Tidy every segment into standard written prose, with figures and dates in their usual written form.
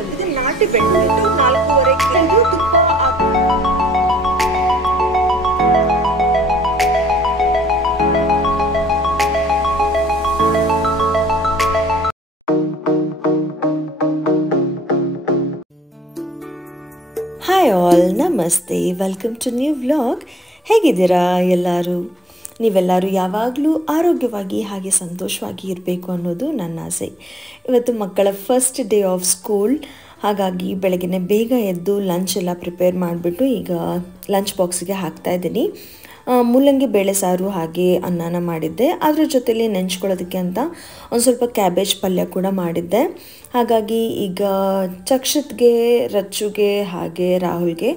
ಇದು ನಾಟಿ ಬೆಣ್ಣೆ 4.5 ಕೆಜಿ ತುಪ್ಪ. ಹಾಯ್ ಆಲ್, ನಮಸ್ತೆ, ವೆಲ್ಕಮ್ ಟು ನ್ಯೂ ವ್ಲಾಗ್. ಹೇಗಿದ್ದೀರಾ ಎಲ್ಲರೂ? ನೀವೆಲ್ಲರೂ ಯಾವಾಗಲೂ ಆರೋಗ್ಯವಾಗಿ ಹಾಗೆ ಸಂತೋಷವಾಗಿ ಇರಬೇಕು ಅನ್ನೋದು ನನ್ನ ಆಸೆ. ಇವತ್ತು ಮಕ್ಕಳ ಫಸ್ಟ್ ಡೇ ಆಫ್ ಸ್ಕೂಲ್, ಹಾಗಾಗಿ ಬೆಳಗ್ಗೆ ಬೇಗ ಎದ್ದು ಲಂಚ್ ಎಲ್ಲ ಪ್ರಿಪೇರ್ ಮಾಡಿಬಿಟ್ಟು ಈಗ ಲಂಚ್ ಬಾಕ್ಸಿಗೆ ಹಾಕ್ತಾಯಿದ್ದೀನಿ. ಮೂಲಂಗಿ ಬೇಳೆ ಸಾರು ಹಾಗೆ ಅನ್ನನ ಮಾಡಿದ್ದೆ. ಅದರ ಜೊತೆಲಿ ನೆಂಚ್ಕೊಳ್ಳೋದಕ್ಕೆ ಅಂತ ಒಂದು ಸ್ವಲ್ಪ ಕ್ಯಾಬೇಜ್ ಪಲ್ಯ ಕೂಡ ಮಾಡಿದ್ದೆ. ಹಾಗಾಗಿ ಈಗ ಚಕ್ಷತ್ಗೆ, ರಚ್ಚುಗೆ ಹಾಗೆ ರಾಹುಲ್ಗೆ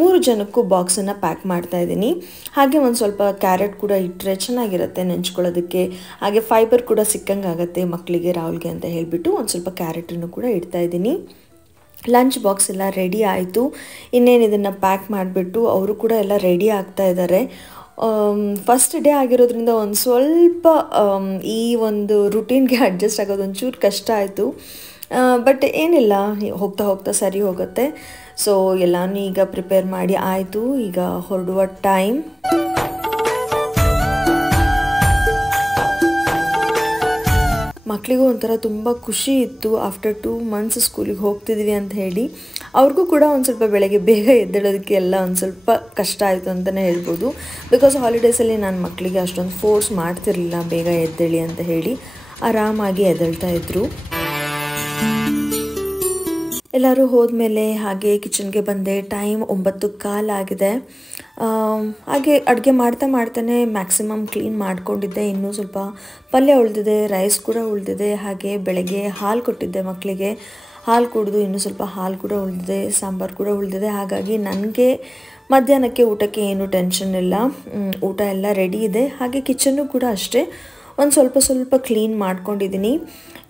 3 ಜನಕ್ಕೂ ಬಾಕ್ಸನ್ನು ಪ್ಯಾಕ್ ಮಾಡ್ತಾಯಿದ್ದೀನಿ. ಹಾಗೆ ಒಂದು ಸ್ವಲ್ಪ ಕ್ಯಾರೆಟ್ ಕೂಡ ಇಟ್ಟರೆ ಚೆನ್ನಾಗಿರುತ್ತೆ ನೆಂಚ್ಕೊಳ್ಳೋದಕ್ಕೆ, ಹಾಗೆ ಫೈಬರ್ ಕೂಡ ಸಿಕ್ಕಂಗಾಗತ್ತೆ ಮಕ್ಕಳಿಗೆ, ರಾಹುಲ್ಗೆ ಅಂತ ಹೇಳಿಬಿಟ್ಟು ಒಂದು ಸ್ವಲ್ಪ ಕ್ಯಾರೆಟನ್ನು ಕೂಡ ಇಡ್ತಾಯಿದ್ದೀನಿ. ಲಂಚ್ ಬಾಕ್ಸ್ ಎಲ್ಲ ರೆಡಿ ಆಯಿತು. ಇನ್ನೇನು ಇದನ್ನು ಪ್ಯಾಕ್ ಮಾಡಿಬಿಟ್ಟು ಅವರು ಕೂಡ ಎಲ್ಲ ರೆಡಿ ಆಗ್ತಾ ಇದ್ದಾರೆ. ಫಸ್ಟ್ ಡೇ ಆಗಿರೋದ್ರಿಂದ ಒಂದು ಸ್ವಲ್ಪ ಈ ಒಂದು ರುಟೀನ್ಗೆ ಅಡ್ಜಸ್ಟ್ ಆಗೋದು ಒಂಚೂರು ಕಷ್ಟ ಆಯಿತು. ಬಟ್ ಏನಿಲ್ಲ, ಹೋಗ್ತಾ ಹೋಗ್ತಾ ಸರಿ ಹೋಗುತ್ತೆ. ಸೊ ಎಲ್ಲನೂ ಈಗ ಪ್ರಿಪೇರ್ ಮಾಡಿ ಆಯಿತು. ಈಗ ಹೊರಡುವ ಟೈಮ್. ಮಕ್ಕಳಿಗೂ ಒಂಥರ ತುಂಬ ಖುಷಿ ಇತ್ತು. ಆಫ್ಟರ್ 2 ಮಂತ್ಸ್ ಸ್ಕೂಲಿಗೆ ಹೋಗ್ತಿದ್ವಿ ಅಂತ ಹೇಳಿ. ಅವ್ರಿಗೂ ಕೂಡ ಒಂದು ಸ್ವಲ್ಪ ಬೆಳಗ್ಗೆ ಬೇಗ ಎದ್ದೇಳೋದಕ್ಕೆ ಎಲ್ಲ ಒಂದು ಸ್ವಲ್ಪ ಕಷ್ಟ ಆಯಿತು ಅಂತಲೇ ಹೇಳ್ಬೋದು. ಬಿಕಾಸ್ ಹಾಲಿಡೇಸಲ್ಲಿ ನಾನು ಮಕ್ಕಳಿಗೆ ಅಷ್ಟೊಂದು ಫೋರ್ಸ್ ಮಾಡ್ತಿರಲಿಲ್ಲ ಬೇಗ ಎದ್ದೇಳಿ ಅಂತ ಹೇಳಿ. ಆರಾಮಾಗಿ ಎದ್ದೇಳ್ತಾ ಇದ್ರು. ಎಲ್ಲರೂ ಹೋದ್ಮೇಲೆ ಹಾಗೆ ಕಿಚನ್ಗೆ ಬಂದೆ. ಟೈಮ್ 9:15 ಆಗಿದೆ. ಹಾಗೆ ಅಡುಗೆ ಮಾಡ್ತಾನೆ ಮ್ಯಾಕ್ಸಿಮಮ್ ಕ್ಲೀನ್ ಮಾಡ್ಕೊಂಡಿದ್ದೆ. ಇನ್ನೂ ಸ್ವಲ್ಪ ಪಲ್ಯ ಉಳಿದಿದೆ, ರೈಸ್ ಕೂಡ ಉಳಿದಿದೆ. ಹಾಗೆ ಬೆಳಗ್ಗೆ ಹಾಲು ಕೊಟ್ಟಿದ್ದೆ ಮಕ್ಕಳಿಗೆ. ಹಾಲು ಕುಡಿದು ಇನ್ನೂ ಸ್ವಲ್ಪ ಹಾಲು ಕೂಡ ಉಳಿದಿದೆ, ಸಾಂಬಾರು ಕೂಡ ಉಳಿದಿದೆ. ಹಾಗಾಗಿ ನನಗೆ ಮಧ್ಯಾಹ್ನಕ್ಕೆ ಊಟಕ್ಕೆ ಏನು ಟೆನ್ಷನ್ ಇಲ್ಲ. ಊಟ ಎಲ್ಲ ರೆಡಿ ಇದೆ. ಹಾಗೆ ಕಿಚನ್ನು ಕೂಡ ಅಷ್ಟೇ ಒಂದು ಸ್ವಲ್ಪ ಕ್ಲೀನ್ ಮಾಡ್ಕೊಂಡಿದ್ದೀನಿ.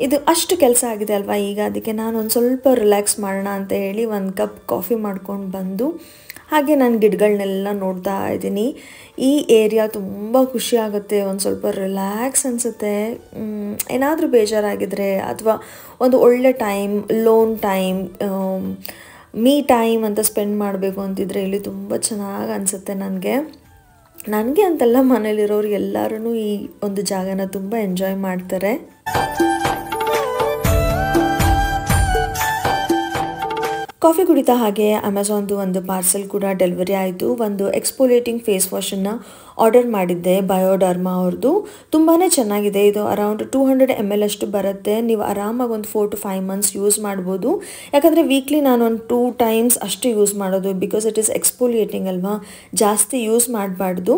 ಇದು ಅಷ್ಟು ಕೆಲಸ ಆಗಿದೆ ಅಲ್ವಾ ಈಗ, ಅದಕ್ಕೆ ನಾನು ಒಂದು ಸ್ವಲ್ಪ ರಿಲ್ಯಾಕ್ಸ್ ಮಾಡೋಣ ಅಂತ ಹೇಳಿ 1 ಕಪ್ ಕಾಫಿ ಮಾಡ್ಕೊಂಡು ಬಂದು ಹಾಗೆ ನಾನು ಗಿಡಗಳನ್ನೆಲ್ಲ ನೋಡ್ತಾ ಇದ್ದೀನಿ. ಈ ಏರಿಯಾ ತುಂಬ ಖುಷಿ ಆಗುತ್ತೆ, ಒಂದು ಸ್ವಲ್ಪ ರಿಲ್ಯಾಕ್ಸ್ ಅನಿಸುತ್ತೆ. ಏನಾದರೂ ಬೇಜಾರಾಗಿದ್ದರೆ ಅಥವಾ ಒಂದು ಒಳ್ಳೆ time, loan time, me time ಅಂತ ಸ್ಪೆಂಡ್ ಮಾಡಬೇಕು ಅಂತಿದ್ರೆ ಇಲ್ಲಿ ತುಂಬ ಚೆನ್ನಾಗಿ ಅನಿಸುತ್ತೆ ನನಗೆ ಅಂತಲ್ಲ, ಮನೇಲಿರೋರು ಎಲ್ಲರೂ ಈ ಒಂದು ಜಾಗನ ತುಂಬ ಎಂಜಾಯ್ ಮಾಡ್ತಾರೆ. ಕಾಫಿ ಕುಡಿತಾ ಹಾಗೆ ಅಮೆಝಾನ್ದು ಒಂದು ಪಾರ್ಸೆಲ್ ಕೂಡ ಡೆಲಿವರಿ ಆಯಿತು. ಒಂದು ಎಕ್ಸ್ಫೋಲಿಯೇಟಿಂಗ್ ಫೇಸ್ ವಾಶನ್ನು ಆರ್ಡರ್ ಮಾಡಿದ್ದೆ, ಬಯೋಡರ್ಮಾ ಅವ್ರದ್ದು. ತುಂಬಾ ಚೆನ್ನಾಗಿದೆ. ಇದು ಅರೌಂಡ್ 200 ml ಅಷ್ಟು ಬರುತ್ತೆ. ನೀವು ಆರಾಮಾಗಿ ಒಂದು 4 to 5 months ಯೂಸ್ ಮಾಡ್ಬೋದು. ಯಾಕಂದರೆ ವೀಕ್ಲಿ ನಾನು ಒಂದು 2 times ಅಷ್ಟು ಯೂಸ್ ಮಾಡೋದು. ಬಿಕಾಸ್ ಇಟ್ ಈಸ್ ಎಕ್ಸ್ಫೋಲಿಯೇಟಿಂಗ್ ಅಲ್ವಾ, ಜಾಸ್ತಿ ಯೂಸ್ ಮಾಡಬಾರ್ದು.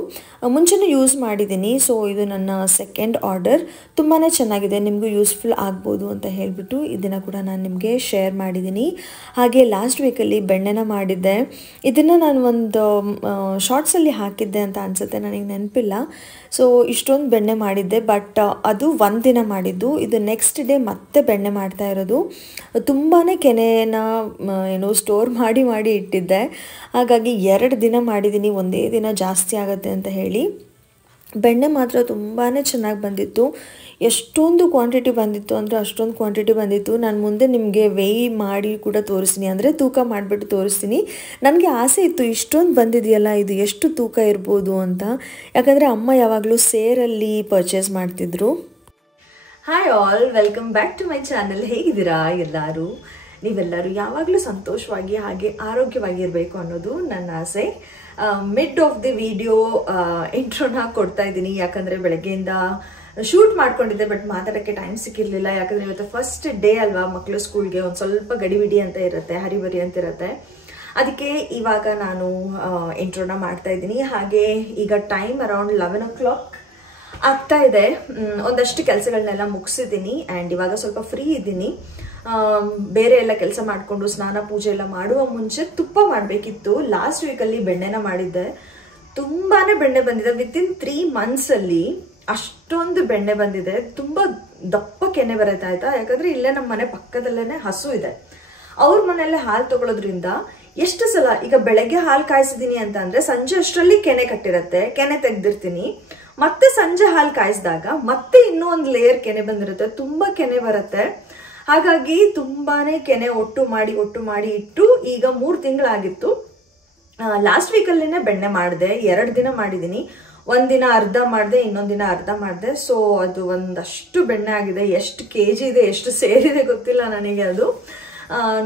ಮುಂಚೆನೂ ಯೂಸ್ ಮಾಡಿದ್ದೀನಿ. ಸೊ ಇದು ನನ್ನ ಸೆಕೆಂಡ್ ಆರ್ಡರ್. ತುಂಬಾ ಚೆನ್ನಾಗಿದೆ, ನಿಮಗೂ ಯೂಸ್ಫುಲ್ ಆಗ್ಬೋದು ಅಂತ ಹೇಳಿಬಿಟ್ಟು ಇದನ್ನು ಕೂಡ ನಾನು ನಿಮಗೆ ಶೇರ್ ಮಾಡಿದ್ದೀನಿ. ಹಾಗೆ ಲಾಸ್ಟ್ ವೀಕಲ್ಲಿ ಬೆಣ್ಣೆನ ಮಾಡಿದ್ದೆ. ಇದನ್ನು ನಾನು ಒಂದು ಶಾರ್ಟ್ಸಲ್ಲಿ ಹಾಕಿದ್ದೆ ಅಂತ ಅನಿಸುತ್ತೆ, ನನಗೆ ನೆನಪಿಲ್ಲ. ಸೊ ಇಷ್ಟೊಂದು ಬೆಣ್ಣೆ ಮಾಡಿದ್ದೆ. ಬಟ್ ಅದು 1 ದಿನ ಮಾಡಿದ್ದು. ಇದು ನೆಕ್ಸ್ಟ್ ಡೇ ಮತ್ತೆ ಬೆಣ್ಣೆ ಮಾಡ್ತಾ ಇರೋದು. ತುಂಬಾ ಕೆನೆನ ಸ್ಟೋರ್ ಮಾಡಿ ಇಟ್ಟಿದ್ದೆ. ಹಾಗಾಗಿ 2 ದಿನ ಮಾಡಿದ್ದೀನಿ, ಒಂದೇ ದಿನ ಜಾಸ್ತಿ ಆಗುತ್ತೆ ಅಂತ ಹೇಳಿ. ಬೆಣ್ಣೆ ಮಾತ್ರ ತುಂಬಾ ಚೆನ್ನಾಗಿ ಬಂದಿತ್ತು. ಎಷ್ಟೊಂದು ಕ್ವಾಂಟಿಟಿ ಬಂದಿತ್ತು ಅಂದರೆ ಅಷ್ಟೊಂದು ಕ್ವಾಂಟಿಟಿ ಬಂದಿತ್ತು. ನಾನು ಮುಂದೆ ನಿಮಗೆ ವೇಯ್ ಮಾಡಿ ಕೂಡ ತೋರಿಸ್ತೀನಿ, ಅಂದರೆ ತೂಕ ಮಾಡಿಬಿಟ್ಟು ತೋರಿಸ್ತೀನಿ. ನನಗೆ ಆಸೆ ಇತ್ತು, ಇಷ್ಟೊಂದು ಬಂದಿದೆಯಲ್ಲ ಇದು ಎಷ್ಟು ತೂಕ ಇರ್ಬೋದು ಅಂತ. ಯಾಕಂದರೆ ಅಮ್ಮ ಯಾವಾಗಲೂ ಸೇರಲ್ಲಿ ಪರ್ಚೇಸ್ ಮಾಡ್ತಿದ್ರು. Hi all, welcome back to my channel. ಹೇಗಿದ್ದೀರಾ ಎಲ್ಲರೂ? ನೀವೆಲ್ಲರೂ ಯಾವಾಗಲೂ ಸಂತೋಷವಾಗಿ ಹಾಗೆ ಆರೋಗ್ಯವಾಗಿರಬೇಕು ಅನ್ನೋದು ನನ್ನ ಆಸೆ. ಮಿಡ್ ಆಫ್ ದಿ ವಿಡಿಯೋ ಇಂಟ್ರೋನ ಕೊಡ್ತಾ ಇದ್ದೀನಿ. ಯಾಕಂದರೆ ಬೆಳಗ್ಗೆಯಿಂದ ಶೂಟ್ ಮಾಡ್ಕೊಂಡಿದ್ದೆ, ಬಟ್ ಮಾತಾಡೋಕ್ಕೆ ಟೈಮ್ ಸಿಕ್ಕಿರಲಿಲ್ಲ. ಯಾಕಂದರೆ ಇವತ್ತು ಫಸ್ಟ್ ಡೇ ಅಲ್ವಾ, ಮಕ್ಕಳು ಸ್ಕೂಲ್ಗೆ ಒಂದು ಸ್ವಲ್ಪ ಗಡಿಬಿಡಿ ಅಂತ ಇರುತ್ತೆ, ಹರಿಬರಿ ಅಂತ ಇರುತ್ತೆ. ಅದಕ್ಕೆ ಇವಾಗ ನಾನು ಇಂಟ್ರೋನ ಮಾಡ್ತಾ ಇದ್ದೀನಿ. ಹಾಗೆ ಈಗ ಟೈಮ್ ಅರೌಂಡ್ 11 o'clock ಆಗ್ತಾ ಇದೆ. ಒಂದಷ್ಟು ಕೆಲಸಗಳನ್ನೆಲ್ಲ ಮುಗಿಸಿದ್ದೀನಿ ಆ್ಯಂಡ್ ಇವಾಗ ಸ್ವಲ್ಪ ಫ್ರೀ ಇದ್ದೀನಿ. ಬೇರೆ ಎಲ್ಲ ಕೆಲಸ ಮಾಡಿಕೊಂಡು ಸ್ನಾನ ಪೂಜೆ ಎಲ್ಲ ಮಾಡುವ ಮುಂಚೆ ತುಪ್ಪ ಮಾಡಬೇಕಿತ್ತು. ಲಾಸ್ಟ್ ವೀಕಲ್ಲಿ ಬೆಣ್ಣೆನ ಮಾಡಿದ್ದೆ. ತುಂಬಾ ಬೆಣ್ಣೆ ಬಂದಿದೆ. ವಿತಿನ್ 3 monthsಲ್ಲಿ ಅಷ್ಟೊಂದು ಬೆಣ್ಣೆ ಬಂದಿದೆ. ತುಂಬ ದಪ್ಪ ಕೆನೆ ಬರುತ್ತೆ ಆಯ್ತಾ. ಯಾಕಂದರೆ ಇಲ್ಲೇ ನಮ್ಮ ಮನೆ ಪಕ್ಕದಲ್ಲೇ ಹಸು ಇದೆ. ಅವ್ರ ಮನೆಯಲ್ಲೇ ಹಾಲು ತಗೊಳ್ಳೋದ್ರಿಂದ ಎಷ್ಟು ಸಲ ಈಗ ಬೆಳಗ್ಗೆ ಹಾಲು ಕಾಯಿಸಿದೀನಿ ಅಂತ ಅಂದರೆ ಸಂಜೆ ಅಷ್ಟರಲ್ಲಿ ಕೆನೆ ಕಟ್ಟಿರುತ್ತೆ, ಕೆನೆ ತೆಗೆದಿರ್ತೀನಿ. ಮತ್ತೆ ಸಂಜೆ ಹಾಲು ಕಾಯಿಸಿದಾಗ ಮತ್ತೆ ಇನ್ನೂ ಒಂದು ಲೇಯರ್ ಕೆನೆ ಬಂದಿರುತ್ತೆ. ತುಂಬ ಕೆನೆ ಬರುತ್ತೆ. ಹಾಗಾಗಿ ತುಂಬಾನೇ ಕೆನೆ ಒಟ್ಟು ಮಾಡಿ ಇಟ್ಟು ಈಗ 3 ತಿಂಗಳಾಗಿತ್ತು. ಲಾಸ್ಟ್ ವೀಕಲ್ಲೇನೆ ಬೆಣ್ಣೆ ಮಾಡಿದೆ, 2 ದಿನ ಮಾಡಿದ್ದೀನಿ. ಒಂದಿನ ಅರ್ಧ ಮಾಡಿದೆ, ಇನ್ನೊಂದಿನ ಅರ್ಧ ಮಾಡಿದೆ. ಸೊ ಅದು ಒಂದಷ್ಟು ಬೆಣ್ಣೆ ಆಗಿದೆ. ಎಷ್ಟು ಕೆಜಿ ಇದೆ, ಎಷ್ಟು ಸೇರಿದೆ ಗೊತ್ತಿಲ್ಲ ನನಗೆ. ಅದು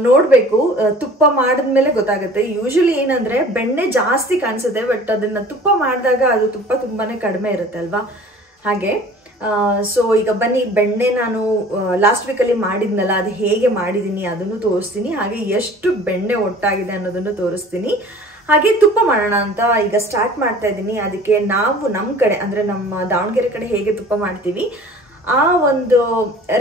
ನೋಡ್ಬೇಕು, ತುಪ್ಪ ಮಾಡಿದ್ಮೇಲೆ ಗೊತ್ತಾಗುತ್ತೆ. ಯೂಶಲಿ ಏನಂದ್ರೆ ಬೆಣ್ಣೆ ಜಾಸ್ತಿ ಕಾಣಿಸುತ್ತೆ, ಬಟ್ ಅದನ್ನ ತುಪ್ಪ ಮಾಡಿದಾಗ ಅದು ತುಪ್ಪ ತುಂಬಾನೇ ಕಡಿಮೆ ಇರುತ್ತೆ ಅಲ್ವಾ. ಹಾಗೆ ಸೊ ಈಗ ಬನ್ನಿ, ಬೆಣ್ಣೆ ನಾನು ಲಾಸ್ಟ್ ವೀಕಲ್ಲಿ ಮಾಡಿದ್ನಲ್ಲ, ಅದು ಹೇಗೆ ಮಾಡಿದೀನಿ ಅದನ್ನು ತೋರಿಸ್ತೀನಿ. ಹಾಗೆ ಎಷ್ಟು ಬೆಣ್ಣೆ ಒಟ್ಟಾಗಿದೆ ಅನ್ನೋದನ್ನು ತೋರಿಸ್ತೀನಿ. ಹಾಗೆ ತುಪ್ಪ ಮಾಡೋಣ ಅಂತ ಈಗ ಸ್ಟಾರ್ಟ್ ಮಾಡ್ತಾ ಇದ್ದೀನಿ. ಅದಕ್ಕೆ ನಾವು ನಮ್ಮ ಕಡೆ ಅಂದ್ರೆ ನಮ್ಮ ದಾವಣಗೆರೆ ಕಡೆ ಹೇಗೆ ತುಪ್ಪ ಮಾಡ್ತೀವಿ ಆ ಒಂದು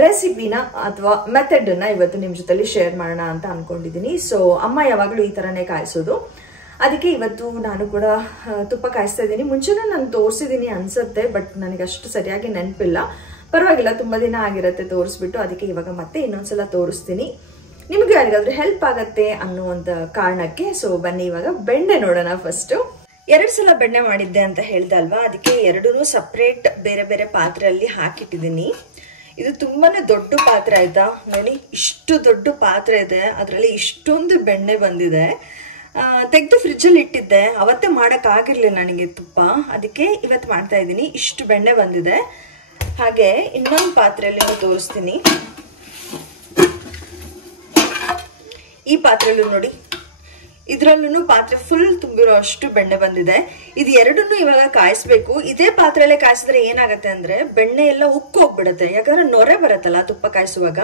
ರೆಸಿಪಿನ ಅಥವಾ ಮೆಥಡ್ ನ ಇವತ್ತು ನಿಮ್ ಜೊತೆಲಿ ಶೇರ್ ಮಾಡೋಣ ಅಂತ ಅನ್ಕೊಂಡಿದೀನಿ. ಸೊ ಅಮ್ಮ ಯಾವಾಗಲೂ ಈ ತರನೇ ಕಾಯಿಸೋದು, ಅದಕ್ಕೆ ಇವತ್ತು ನಾನು ಕೂಡ ತುಪ್ಪ ಕಾಯಿಸ್ತಾ ಇದ್ದೀನಿ. ಮುಂಚೆನೇ ನಾನು ತೋರಿಸಿದೀನಿ ಅನ್ಸುತ್ತೆ, ಬಟ್ ನನಗೆ ಅಷ್ಟು ಸರಿಯಾಗಿ ನೆನಪಿಲ್ಲ. ಪರವಾಗಿಲ್ಲ, ತುಂಬಾ ದಿನ ಆಗಿರುತ್ತೆ ತೋರಿಸ್ಬಿಟ್ಟು. ಅದಕ್ಕೆ ಇವಾಗ ಮತ್ತೆ ಇನ್ನೊಂದ್ಸಲ ತೋರಿಸ್ತೀನಿ, ನಿಮ್ಗೆ ಯಾರಿಗಾದ್ರೂ ಹೆಲ್ಪ್ ಆಗತ್ತೆ ಅನ್ನುವಂತ ಕಾರಣಕ್ಕೆ. ಸೊ ಬನ್ನಿ ಇವಾಗ ಬೆಣ್ಣೆ ನೋಡೋಣ. ಫಸ್ಟ್ 2 ಸಲ ಬೆಣ್ಣೆ ಮಾಡಿದ್ದೆ ಅಂತ ಹೇಳ್ದೆ ಅಲ್ವಾ, ಅದಕ್ಕೆ 2 ಸಪ್ರೇಟ್ ಬೇರೆ ಬೇರೆ ಪಾತ್ರೆಯಲ್ಲಿ ಹಾಕಿಟ್ಟಿದ್ದೀನಿ. ಇದು ತುಂಬಾನೇ ದೊಡ್ಡ ಪಾತ್ರೆ ಆಯ್ತಾ, ನೋಡಿ ಇಷ್ಟು ದೊಡ್ಡ ಪಾತ್ರೆ ಇದೆ, ಅದರಲ್ಲಿ ಇಷ್ಟೊಂದು ಬೆಣ್ಣೆ ಬಂದಿದೆ. ತೆಗೆದು ಫ್ರಿಜ್ಜಲ್ಲಿ ಇಟ್ಟಿದ್ದೆ, ಅವತ್ತೇ ಮಾಡಕ್ ಆಗಿರ್ಲಿಲ್ಲ ನನಗೆ ತುಪ್ಪ, ಅದಕ್ಕೆ ಇವತ್ತು ಮಾಡ್ತಾ ಇದ್ದೀನಿ. ಇಷ್ಟು ಬೆಣ್ಣೆ ಬಂದಿದೆ. ಹಾಗೆ ಇನ್ನೊಂದು ಪಾತ್ರೆಯಲ್ಲಿ ತೋರಿಸ್ತೀನಿ. ಈ ಪಾತ್ರೆಯಲ್ಲೂ ನೋಡಿ, ಇದ್ರಲ್ಲೂ ಪಾತ್ರೆ ಫುಲ್ ತುಂಬಿರೋ ಅಷ್ಟು ಬೆಣ್ಣೆ ಬಂದಿದೆ. ಇದು 2 ಇವಾಗ ಕಾಯಿಸ್ಬೇಕು. ಇದೇ ಪಾತ್ರೆಯಲ್ಲೇ ಕಾಯಿಸಿದ್ರೆ ಏನಾಗತ್ತೆ ಅಂದ್ರೆ ಬೆಣ್ಣೆ ಎಲ್ಲ ಉಕ್ಕು ಹೋಗ್ಬಿಡತ್ತೆ, ಯಾಕಂದ್ರೆ ನೊರೆ ಬರತ್ತಲ್ಲ ತುಪ್ಪ ಕಾಯಿಸುವಾಗ.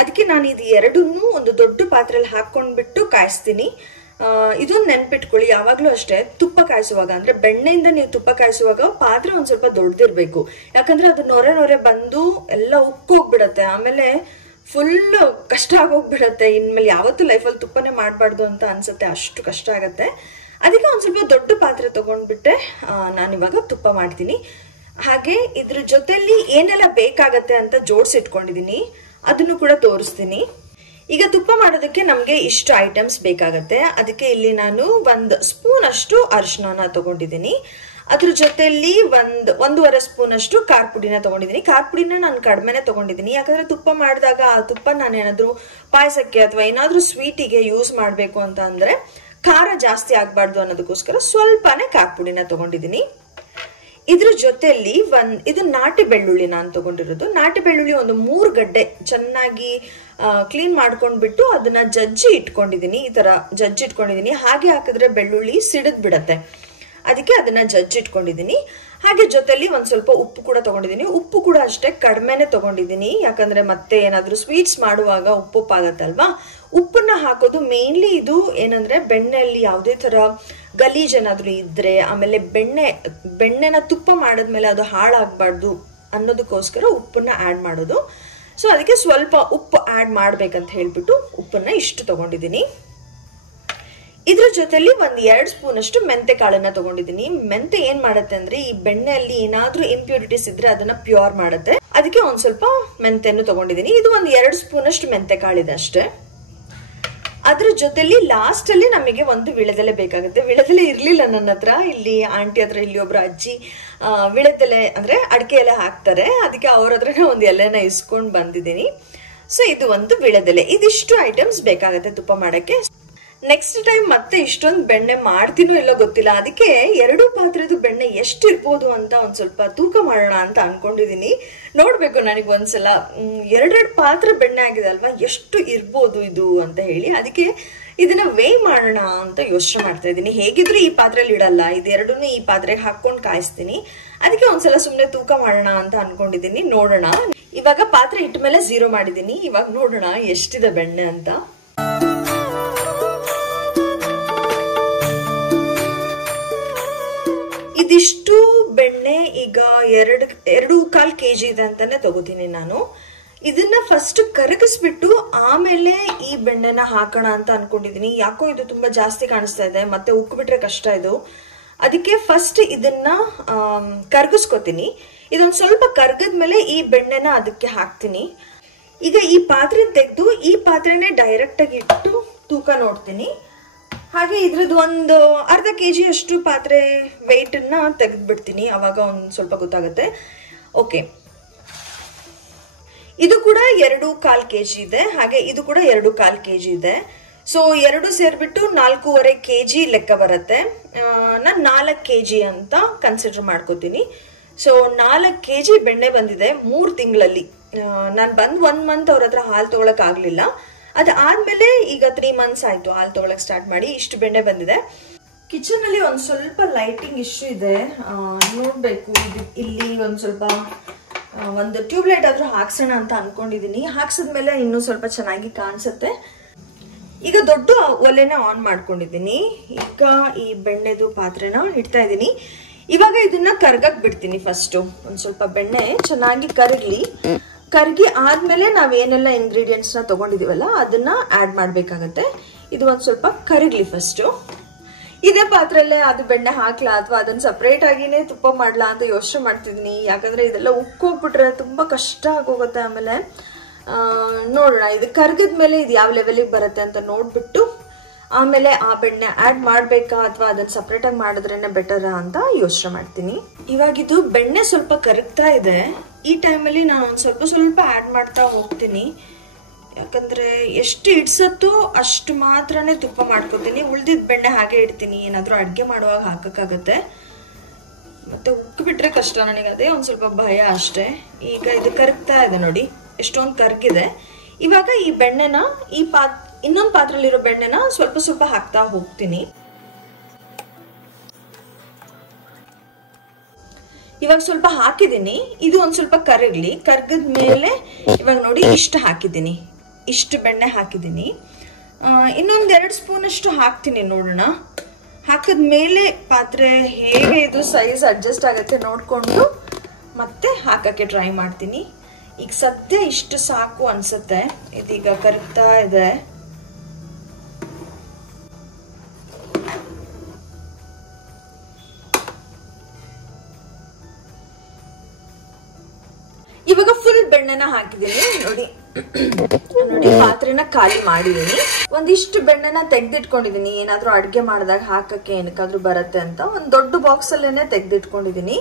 ಅದಕ್ಕೆ ನಾನು ಇದು 2 ಒಂದು ದೊಡ್ಡ ಪಾತ್ರೆಯಲ್ಲಿ ಹಾಕೊಂಡ್ಬಿಟ್ಟು ಕಾಯಿಸ್ತೀನಿ. ಇದೊಂದು ನೆನ್ಪಿಟ್ಕೊಳ್ಳಿ, ಯಾವಾಗ್ಲೂ ಅಷ್ಟೇ ತುಪ್ಪ ಕಾಯಿಸುವಾಗ ಅಂದ್ರೆ ಬೆಣ್ಣೆಯಿಂದ ನೀವು ತುಪ್ಪ ಕಾಯಿಸುವಾಗ ಪಾತ್ರೆ ಒಂದ್ ಸ್ವಲ್ಪ ದೊಡ್ಡದಿರ್ಬೇಕು. ಯಾಕಂದ್ರೆ ಅದು ನೊರೆ ಬಂದು ಎಲ್ಲ ಉಕ್ಕು ಹೋಗ್ಬಿಡತ್ತೆ, ಆಮೇಲೆ ಫುಲ್ ಕಷ್ಟ ಆಗೋಗ್ಬಿಡತ್ತೆ. ಇನ್ಮೇಲೆ ಯಾವತ್ತೂ ಲೈಫಲ್ಲಿ ತುಪ್ಪನೇ ಮಾಡಬಾರ್ದು ಅಂತ ಅನ್ಸುತ್ತೆ, ಅಷ್ಟು ಕಷ್ಟ ಆಗತ್ತೆ. ಅದಕ್ಕೆ ಒಂದ್ ಸ್ವಲ್ಪ ದೊಡ್ಡ ಪಾತ್ರೆ ತಗೊಂಡ್ಬಿಟ್ಟೆ ನಾನಿವಾಗ ತುಪ್ಪ ಮಾಡ್ತೀನಿ. ಹಾಗೆ ಇದ್ರ ಜೊತೆಲಿ ಏನೆಲ್ಲ ಬೇಕಾಗತ್ತೆ ಅಂತ ಜೋಡಿಸಿಟ್ಕೊಂಡಿದೀನಿ, ಅದನ್ನು ಕೂಡ ತೋರಿಸ್ತೀನಿ. ಈಗ ತುಪ್ಪ ಮಾಡೋದಕ್ಕೆ ನಮ್ಗೆ ಇಷ್ಟು ಐಟಮ್ಸ್ ಬೇಕಾಗತ್ತೆ. ಅದಕ್ಕೆ ಇಲ್ಲಿ ನಾನು 1 ಸ್ಪೂನ್ ಅಷ್ಟು ಅರಿಶಿನ ತಗೊಂಡಿದ್ದೀನಿ. ಅದ್ರ ಜೊತೆಯಲ್ಲಿ 1.5 ಸ್ಪೂನ್ ಅಷ್ಟು ಖಾರ ಪುಡಿನ ತಗೊಂಡಿದ್ದೀನಿ. ಖಾರ ಪುಡಿನ ನಾನು ಕಡಿಮೆನೆ ತಗೊಂಡಿದ್ದೀನಿ, ಯಾಕಂದ್ರೆ ತುಪ್ಪ ಮಾಡಿದಾಗ ಆ ತುಪ್ಪ ನಾನು ಏನಾದ್ರು ಪಾಯಸಕ್ಕೆ ಅಥವಾ ಏನಾದ್ರೂ ಸ್ವೀಟಿಗೆ ಯೂಸ್ ಮಾಡಬೇಕು ಅಂತ ಅಂದ್ರೆ ಖಾರ ಜಾಸ್ತಿ ಆಗ್ಬಾರ್ದು ಅನ್ನೋದಕ್ಕೋಸ್ಕರ ಸ್ವಲ್ಪನೇ ಖಾರ ಪುಡಿನ ತಗೊಂಡಿದ್ದೀನಿ. ಇದ್ರ ಜೊತೆಯಲ್ಲಿ ಇದು ನಾಟಿ ಬೆಳ್ಳುಳ್ಳಿ ನಾನು ತಗೊಂಡಿರೋದು. ನಾಟಿ ಬೆಳ್ಳುಳ್ಳಿ ಒಂದು 3 ಗಡ್ಡೆ ಚೆನ್ನಾಗಿ ಕ್ಲೀನ್ ಮಾಡ್ಕೊಂಡ್ಬಿಟ್ಟು ಅದನ್ನ ಜಜ್ಜಿ ಇಟ್ಕೊಂಡಿದ್ದೀನಿ. ಈ ತರ ಜಜ್ಜಿ ಇಟ್ಕೊಂಡಿದ್ದೀನಿ. ಹಾಗೆ ಹಾಕಿದ್ರೆ ಬೆಳ್ಳುಳ್ಳಿ ಸಿಡಿದ್ ಬಿಡತ್ತೆ, ಅದಕ್ಕೆ ಅದನ್ನ ಜಜ್ಜಿಟ್ಕೊಂಡಿದ್ದೀನಿ. ಹಾಗೆ ಜೊತೆಲಿ ಒಂದ್ ಸ್ವಲ್ಪ ಉಪ್ಪು ಕೂಡ ತಗೊಂಡಿದ್ದೀನಿ. ಉಪ್ಪು ಕೂಡ ಅಷ್ಟೇ ಕಡಿಮೆನೆ ತಗೊಂಡಿದ್ದೀನಿ, ಯಾಕಂದ್ರೆ ಮತ್ತೆ ಏನಾದ್ರೂ ಸ್ವೀಟ್ಸ್ ಮಾಡುವಾಗ ಉಪ್ಪುಪ್ಪಾಗತ್ತಲ್ವಾ. ಉಪ್ಪನ್ನ ಹಾಕೋದು ಮೇನ್ಲಿ ಇದು ಏನಂದ್ರೆ ಬೆಣ್ಣೆಯಲ್ಲಿ ಯಾವುದೇ ತರ ಗಲೀಜ್ ಏನಾದ್ರೂ ಇದ್ರೆ, ಆಮೇಲೆ ಬೆಣ್ಣೆನ ತುಪ್ಪ ಮಾಡಿದ್ಮೇಲೆ ಅದು ಹಾಳಾಗಬಾರ್ದು ಅನ್ನೋದಕ್ಕೋಸ್ಕರ ಉಪ್ಪನ್ನ ಆಡ್ ಮಾಡೋದು. ಸೊ ಅದಕ್ಕೆ ಸ್ವಲ್ಪ ಉಪ್ಪು ಆಡ್ ಮಾಡ್ಬೇಕಂತ ಹೇಳ್ಬಿಟ್ಟು ಉಪ್ಪನ್ನ ಇಷ್ಟು ತಗೊಂಡಿದ್ದೀನಿ. ಇದ್ರ ಜೊತೆಲಿ 1-2 ಸ್ಪೂನ್ ಅಷ್ಟು ಮೆಂತೆ ಕಾಳನ್ನ ತಗೊಂಡಿದ್ದೀನಿ. ಮೆಂತೆ ಏನ್ ಮಾಡುತ್ತೆ ಅಂದ್ರೆ ಈ ಬೆಣ್ಣೆಯಲ್ಲಿ ಏನಾದ್ರೂ ಇಂಪ್ಯೂರಿಟೀಸ್ ಇದ್ರೆ ಅದನ್ನ ಪ್ಯೂರ್ ಮಾಡುತ್ತೆ, ಅದಕ್ಕೆ ಒಂದ್ ಸ್ವಲ್ಪ ಮೆಂತೆಯನ್ನು ತಗೊಂಡಿದ್ದೀನಿ. ಇದು 1-2 ಸ್ಪೂನ್ ಅಷ್ಟು ಮೆಂತೆ ಕಾಳಿದೆ ಅಷ್ಟೇ. ಅದ್ರ ಜೊತೆಲಿ ಲಾಸ್ಟ್ ಅಲ್ಲಿ ನಮಗೆ ಒಂದು ವಿಳೆದೆಲೆ ಬೇಕಾಗುತ್ತೆ. ವಿಳೆದೆಲೆ ಇರ್ಲಿಲ್ಲ ನನ್ನ ಹತ್ರ, ಇಲ್ಲಿ ಆಂಟಿ ಹತ್ರ ಇಲ್ಲಿ ಒಬ್ರು ಅಜ್ಜಿ ವಿಳೆದೆಲೆ ಅಂದ್ರೆ ಅಡಿಕೆ ಎಲೆ ಹಾಕ್ತಾರೆ, ಅದಕ್ಕೆ ಅವ್ರ ಹತ್ರನೇ ಒಂದು ಎಲೆನ ಇಸ್ಕೊಂಡ್ ಬಂದಿದ್ದೀನಿ. ಸೊ ಇದು ಒಂದು ವಿಳೆದೆಲೆ. ಇದಿಷ್ಟು ಐಟಮ್ಸ್ ಬೇಕಾಗತ್ತೆ ತುಪ್ಪ ಮಾಡಕ್ಕೆ. ನೆಕ್ಸ್ಟ್ ಟೈಮ್ ಮತ್ತೆ ಇಷ್ಟೊಂದು ಬೆಣ್ಣೆ ಮಾಡ್ತೀನೋ ಇಲ್ಲೋ ಗೊತ್ತಿಲ್ಲ, ಅದಕ್ಕೆ 2 ಪಾತ್ರೆದು ಬೆಣ್ಣೆ ಎಷ್ಟು ಇರ್ಬೋದು ಅಂತ ಒಂದ್ ಸ್ವಲ್ಪ ತೂಕ ಮಾಡೋಣ ಅಂತ ಅನ್ಕೊಂಡಿದೀನಿ. ನೋಡ್ಬೇಕು ನನಗೆ ಒಂದ್ಸಲ 2 ಪಾತ್ರೆ ಬೆಣ್ಣೆ ಆಗಿದೆ ಅಲ್ವಾ, ಎಷ್ಟು ಇರ್ಬೋದು ಇದು ಅಂತ ಹೇಳಿ. ಅದಕ್ಕೆ ಇದನ್ನ ವೇ ಮಾಡೋಣ ಅಂತ ಯೋಚನೆ ಮಾಡ್ತಾ ಇದ್ದೀನಿ. ಹೇಗಿದ್ರು ಈ ಪಾತ್ರೆಯಲ್ಲಿ ಇಡಲ್ಲ, ಇದೆರಡನ್ನೂ ಈ ಪಾತ್ರೆಗೆ ಹಾಕೊಂಡು ಕಾಯಿಸ್ತೀನಿ. ಅದಕ್ಕೆ ಒಂದ್ಸಲ ಸುಮ್ನೆ ತೂಕ ಮಾಡೋಣ ಅಂತ ಅನ್ಕೊಂಡಿದೀನಿ. ನೋಡೋಣ. ಇವಾಗ ಪಾತ್ರೆ ಇಟ್ಟ ಮೇಲೆ 0 ಮಾಡಿದೀನಿ. ಇವಾಗ ನೋಡೋಣ ಎಷ್ಟಿದೆ ಬೆಣ್ಣೆ ಅಂತ. ಇದಿಷ್ಟು ಬೆಣ್ಣೆ ಈಗ 2.25 kg ಇದೆ ಅಂತಾನೆ ತಗೋತೀನಿ ನಾನು. ಇದನ್ನ ಫಸ್ಟ್ ಕರಗಿಸ್ಬಿಟ್ಟು ಆಮೇಲೆ ಈ ಬೆಣ್ಣೆನ ಹಾಕೋಣ ಅಂತ ಅನ್ಕೊಂಡಿದೀನಿ. ಯಾಕೋ ಇದು ತುಂಬಾ ಜಾಸ್ತಿ ಕಾಣಿಸ್ತಾ ಇದೆ, ಮತ್ತೆ ಉಕ್ಬಿಟ್ರೆ ಕಷ್ಟ ಇದು. ಅದಕ್ಕೆ ಫಸ್ಟ್ ಇದನ್ನ ಕರ್ಗಿಸ್ಕೊತೀನಿ. ಇದೊಂದು ಸ್ವಲ್ಪ ಕರ್ಗದ್ಮೇಲೆ ಈ ಬೆಣ್ಣೆನ ಅದಕ್ಕೆ ಹಾಕ್ತೀನಿ. ಈಗ ಈ ಪಾತ್ರೆ ತೆಗೆದು ಈ ಪಾತ್ರೆನೇ ಡೈರೆಕ್ಟ್ ಆಗಿ ಇಟ್ಟು ತೂಕ ನೋಡ್ತೀನಿ. ಹಾಗೆ ಇದ್ರದ್ದು ಒಂದು ಅರ್ಧ kg ಅಷ್ಟು ಪಾತ್ರೆ ವೆಯ್ಟ್ ಅನ್ನ ತೆಗೆದು ಬಿಡ್ತೀನಿ, ಅವಾಗ ಒಂದ್ ಸ್ವಲ್ಪ ಗೊತ್ತಾಗುತ್ತೆ. ಓಕೆ, ಇದು ಕೂಡ 2.25 kg ಇದೆ, ಹಾಗೆ ಇದು ಕೂಡ 2.25 kg ಇದೆ. ಸೊ 2 ಸೇರ್ಬಿಟ್ಟು 4.25 kg ಲೆಕ್ಕ ಬರುತ್ತೆ. ನಾನು 4 kg ಅಂತ ಕನ್ಸಿಡರ್ ಮಾಡ್ಕೋತೀನಿ. ಸೊ 4 kg ಬೆಣ್ಣೆ ಬಂದಿದೆ 3 ತಿಂಗಳಲ್ಲಿ. ನಾನು ಬಂದು 1 ಮಂತ್ ಅವ್ರ ಹತ್ರ ಹಾಲು ತಗೊಳಕ್ ಆಗ್ಲಿಲ್ಲ. ಅದಾದ್ಮೇಲೆ ಈಗ 3 ಮಂತ್ಸ್ ಆಯ್ತು ಹಾಲು ತಗೊಳಕ್ ಸ್ಟಾರ್ಟ್ ಮಾಡಿ. ಇಷ್ಟು ಬೆಣ್ಣೆ ಬಂದಿದೆ. ಕಿಚನ್ ಅಲ್ಲಿ ಒಂದ್ ಸ್ವಲ್ಪ ಲೈಟಿಂಗ್ ಇಶ್ಯೂ ಇದೆ, ನೋಡ್ಬೇಕು. ಇಲ್ಲಿ ಒಂದ್ ಸ್ವಲ್ಪ ಒಂದು ಟ್ಯೂಬ್ ಲೈಟ್ ಆದ್ರೂ ಹಾಕ್ಸೋಣ ಅಂತ ಅನ್ಕೊಂಡಿದೀನಿ. ಹಾಕ್ಸಿದ್ಮೇಲೆ ಇನ್ನೂ ಸ್ವಲ್ಪ ಚೆನ್ನಾಗಿ ಕಾಣಿಸುತ್ತೆ. ಈಗ ದೊಡ್ಡ ಒಲೆನ ಆನ್ ಮಾಡ್ಕೊಂಡಿದ್ದೀನಿ. ಈಗ ಈ ಬೆಣ್ಣೆದು ಪಾತ್ರೆನ ಇಡ್ತಾ ಇದ್ದೀನಿ. ಇವಾಗ ಇದನ್ನ ಕರ್ಗಕ್ ಬಿಡ್ತೀನಿ. ಫಸ್ಟ್ ಒಂದ್ ಸ್ವಲ್ಪ ಬೆಣ್ಣೆ ಚೆನ್ನಾಗಿ ಕರಗಿ ಆದ್ಮೇಲೆ ನಾವ್ ಏನೆಲ್ಲ ಇಂಗ್ರೀಡಿಯೆಂಟ್ಸ್ ನ ತಗೊಂಡಿದೀವಲ್ಲ ಅದನ್ನ ಆಡ್ ಮಾಡ್ಬೇಕಾಗತ್ತೆ. ಇದು ಒಂದ್ ಸ್ವಲ್ಪ ಕರಗ್ಲಿ ಫಸ್ಟ್. ಇದೇ ಪಾತ್ರೆಯಲ್ಲೇ ಅದು ಬೆಣ್ಣೆ ಹಾಕ್ಲಾ ಅಥವಾ ಅದನ್ನ ಸಪರೇಟ್ ಆಗಿನೇ ತುಪ್ಪ ಮಾಡ್ಲಾ ಅಂತ ಯೋಚನೆ ಮಾಡ್ತಿದೀನಿ. ಯಾಕಂದ್ರೆ ಇದೆಲ್ಲ ಉಕ್ಕೋಗ್ಬಿಟ್ರೆ ತುಂಬಾ ಕಷ್ಟ ಆಗೋಗುತ್ತೆ. ಆಮೇಲೆ ನೋಡೋಣ, ಇದು ಕರ್ಗದ್ಮೇಲೆ ಇದು ಯಾವ ಲೆವೆಲಿಗೆ ಬರುತ್ತೆ ಅಂತ ನೋಡ್ಬಿಟ್ಟು ಆಮೇಲೆ ಆ ಬೆಣ್ಣೆ ಆಡ್ ಮಾಡ್ಬೇಕಾ ಅಥವಾ ಅದನ್ನ ಸಪರೇಟ್ ಆಗಿ ಮಾಡಿದ್ರೇನೆ ಬೆಟರ್ ಅಂತ ಯೋಚನೆ ಮಾಡ್ತೀನಿ. ಇವಾಗ ಇದು ಬೆಣ್ಣೆ ಸ್ವಲ್ಪ ಕರಗ್ತಾ ಇದೆ. ಈ ಟೈಮಲ್ಲಿ ನಾನು ಒಂದ್ ಸ್ವಲ್ಪ ಆಡ್ ಮಾಡ್ತಾ ಹೋಗ್ತೀನಿ. ಯಾಕಂದ್ರೆ ಎಷ್ಟು ಇಡ್ಸತ್ತೋ ಅಷ್ಟು ಮಾತ್ರನೇ ತುಪ್ಪ ಮಾಡ್ಕೋತೀನಿ. ಉಳ್ದಿದ್ ಬೆಣ್ಣೆ ಹಾಗೆ ಇಡ್ತೀನಿ, ಏನಾದ್ರೂ ಅಡ್ಗೆ ಮಾಡುವಾಗ ಹಾಕಕ್ಕಾಗತ್ತೆ. ಮತ್ತೆ ಉಕ್ಕಿಬಿಟ್ರೆ ಕಷ್ಟ ನನಗೆ, ಅದೇ ಒಂದ್ ಸ್ವಲ್ಪ ಭಯ ಅಷ್ಟೇ. ಈಗ ಇದು ಕರಗ್ತಾ ಇದೆ ನೋಡಿ, ಎಷ್ಟೊಂದು ಕರ್ಗಿದೆ. ಇವಾಗ ಈ ಬೆಣ್ಣೆನ ಇನ್ನೊಂದು ಪಾತ್ರೆಯಲ್ಲಿರೋ ಬೆಣ್ಣೆನ ಸ್ವಲ್ಪ ಹಾಕ್ತಾ ಹೋಗ್ತೀನಿ. ಇವಾಗ ಸ್ವಲ್ಪ ಹಾಕಿದೀನಿ. ಇದು ಒಂದ್ ಸ್ವಲ್ಪ ಕರ್ಗದ್ಮೇಲೆ ಇವಾಗ ನೋಡಿ ಇಷ್ಟು ಹಾಕಿದ್ದೀನಿ, ಇಷ್ಟು ಬೆಣ್ಣೆ ಹಾಕಿದ್ದೀನಿ. ಇನ್ನೊಂದ್ 2 ಸ್ಪೂನ್ ಅಷ್ಟು ಹಾಕ್ತೀನಿ. ನೋಡೋಣ, ಹಾಕಿದ್ಮೇಲೆ ಪಾತ್ರೆ ಹೇಗೆ ಇದು ಸೈಜ್ ಅಡ್ಜಸ್ಟ್ ಆಗತ್ತೆ ನೋಡ್ಕೊಂಡು ಮತ್ತೆ ಹಾಕಕ್ಕೆ ಟ್ರೈ ಮಾಡ್ತೀನಿ. ಈಗ ಸದ್ಯ ಇಷ್ಟು ಸಾಕು ಅನ್ಸುತ್ತೆ. ಇದೀಗ ಕರಗ್ತಾ ಇದೆ. ಇವಾಗ ಫುಲ್ ಬೆಣ್ಣೆನ ಹಾಕಿದೀನಿ. ನೋಡಿ ಪಾತ್ರೆನ ಖಾಲಿ ಮಾಡಿದೀನಿ. ಒಂದಿಷ್ಟು ಬೆಣ್ಣೆನ ತೆಗ್ದಿಟ್ಕೊಂಡಿದೀನಿ, ಏನಾದ್ರೂ ಅಡ್ಗೆ ಮಾಡಿದಾಗ ಹಾಕಕ್ಕೆ ಏನಕ್ಕಾದ್ರೂ ಬರತ್ತೆ ಅಂತ. ಒಂದ್ ದೊಡ್ಡ ಬಾಕ್ಸ್ ಅಲ್ಲೇನೆ ತೆಗ್ದಿಟ್ಕೊಂಡಿದೀನಿ.